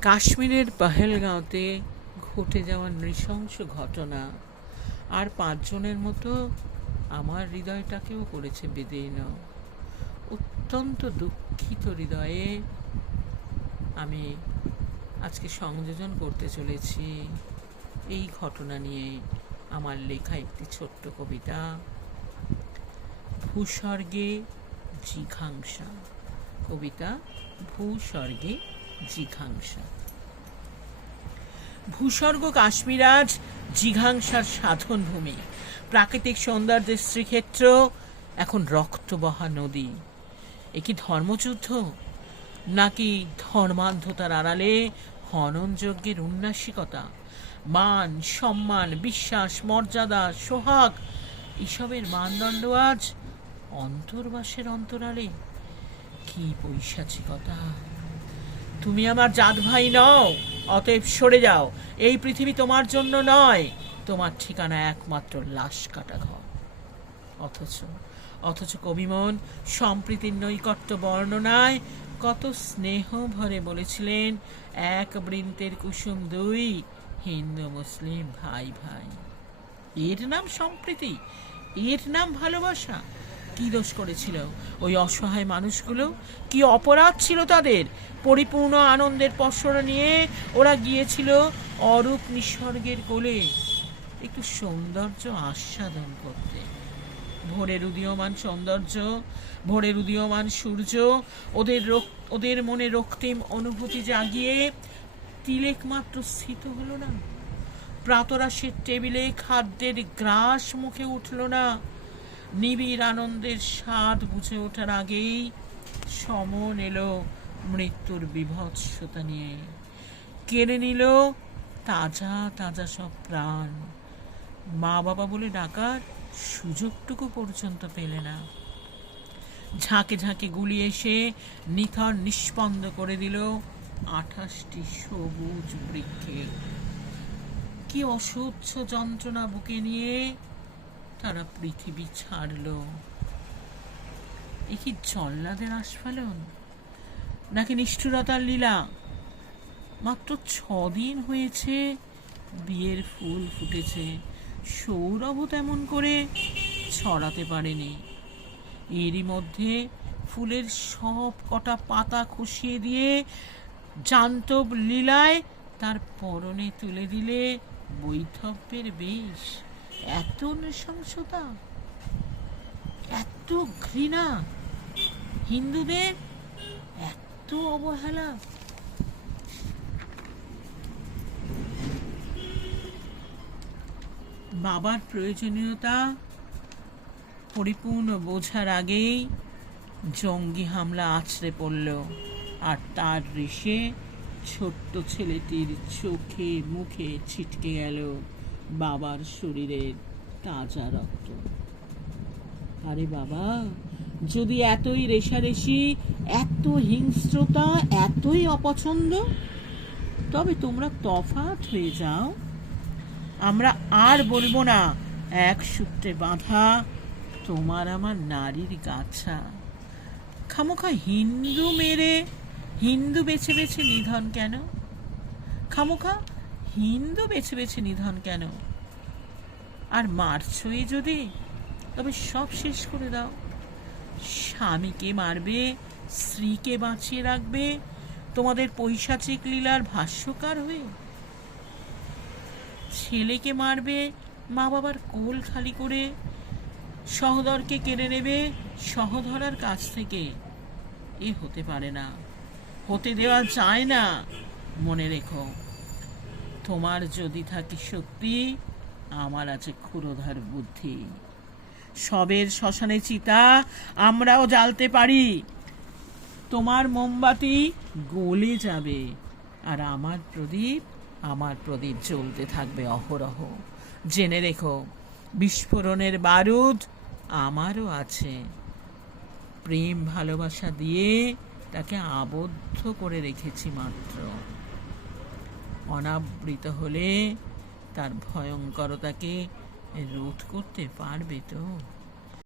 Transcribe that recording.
কাশ্মীরের পাহেলগাঁওতে ঘটে যাওয়া নৃশংস ঘটনা। আর পাঁচজনের মতো আমার হৃদয়টাকেও করেছে বিদীর্ণ। অত্যন্ত দুঃখিত হৃদয়ে আমি আজকে সংযোজন করতে চলেছি। এই ঘটনা নিয়ে আমার লেখা একটি ছোট্ট কবিতা। ভূস্বর্গে জিঘাংসা। কবিতা, ভূস্বর্গে জিঘাংসা। ভূস্বর্গ কাশ্মীর আজ জিঘাংসার সাধন ভূমি প্রাকৃতিক সৌন্দর্যের শ্রীক্ষেত্র এখন রক্তবহা নদী। এ কি ধর্মযুদ্ধ? নাকি ধর্মান্ধতার আড়ালে হনন যজ্ঞের উন্নাসিকতা? মান, সম্মান, বিশ্বাস, মর্যাদা, সোহাগ, এসবের মানদণ্ড আজ অন্তর্বাসের অন্তরালে। কি পৈশাচিকতা? তুমি আমার জাত ভাই নও, অতএব সরে যাও। এই পৃথিবী তোমার জন্য নয়, তোমার ঠিকানা একমাত্র লাশ কাটা ঘর। অথচ অথচ কবিমন সম্প্রীতির নৈকট্য বর্ণনায় কত স্নেহ ভরে বলেছিলেন, এক বৃন্তের কুসুম দুই, হিন্দু মুসলিম ভাই ভাই। এর নাম সম্প্রীতি, এর নাম ভালোবাসা। কি দোষ করেছিল? ওই অসহায় মানুষগুলো? কি অপরাধ ছিল তাদের? পরিপূর্ণ আনন্দের পসরা নিয়ে ওরা গিয়েছিল অরূপ নিসর্গের কোলে। একটু সৌন্দর্য আস্বাদন করতে। ভোরের উদীয়মান সৌন্দর্য, ভোরের উদীয়মান সূর্য, ওদের ওদের মনে রক্তিম অনুভূতি জাগিয়ে তিলেক মাত্র স্থিত হলো না। প্রাতরাশের টেবিলে খাদ্যের গ্রাস মুখে উঠল না। নিবিড় আনন্দের স্বাদ বুঝে ওঠার আগেই সমন এলো মৃত্যুর বিভৎসতা নিয়ে। কেড়ে নিল তাজা তাজা সব প্রাণ। মা বাবা বলে ডাকার সুযোগটুকু পর্যন্ত পেলে না। ঝাঁকে ঝাঁকে গুলি এসে নিথর নিষ্পন্দ করে দিল আঠাশটি সবুজ বৃক্ষে। কি অসহ্য যন্ত্রণা বুকে নিয়ে তারা পৃথিবী ছাড়ল। এ কি জল্লাদের আস্ফালন? নাকি নিষ্ঠুরতার লীলা? মাত্র ছদিন হয়েছে বিয়ের ফুল ফুটেছে। সৌরভও তেমন করে ছড়াতে পারেনি। এরই মধ্যে ফুলের সব কটা পাতা খসিয়ে দিয়ে জান্তব লীলায় তার পরনে তুলে দিলে বৈধব্যের বেশ। এত নৃশংসতা, এত ঘৃণা, হিন্দুদের এত অবহেলা। বাবার প্রয়োজনীয়তা পরিপূর্ণ বোঝার আগেই জঙ্গি হামলা আছড়ে পড়ল, আর তার রেশে ছোট্ট ছেলেটির চোখে মুখে ছিটকে গেল। বাবার শরীরের তাজা রক্ত। আরে বাবা, যদি এতই রেশারেশি, এত হিংস্রতা, এতই অপছন্দ, তবে তোমরা তফাৎ হয়ে যাও। আমরা আর বলব না, এক সূত্রে বাঁধা তোমার আমার নারীর গাছা। খামোখা হিন্দু মেরে, হিন্দু বেছে বেছে নিধন কেন? খামোখা হিন্দু বেছে বেছে নিধন কেন? আর মারছই যদি? তবে সব শেষ করে দাও। স্বামীকে মারবে, স্ত্রীকে বাঁচিয়ে রাখবে, তোমাদের পৈশাচিক লীলার ভাষ্যকার হয়ে। ছেলেকে মারবে মা বাবার কোল খালি করে, সহদরকে কেড়ে নেবে সহধরার কাছ থেকে। এ হতে পারে না। হতে দেওয়া যায় না, মনে রেখো। তোমার যদি থাকে সত্যি আমার আছে ক্ষুরোধার বুদ্ধি। সবের শ্মশানে চিতা, আমরাও জ্বালতে পারি। তোমার মোমবাতি গলে যাবে, আর আমার প্রদীপ আমার প্রদীপ জ্বলতে থাকবে অহরহ। জেনে রেখো, বিস্ফোরণের বারুদ আমারও আছে। প্রেম ভালোবাসা দিয়ে তাকে আবদ্ধ করে রেখেছি মাত্র। অনাবৃত হলে তার ভয়ঙ্করতাকে রোধ করতে পারবে তো?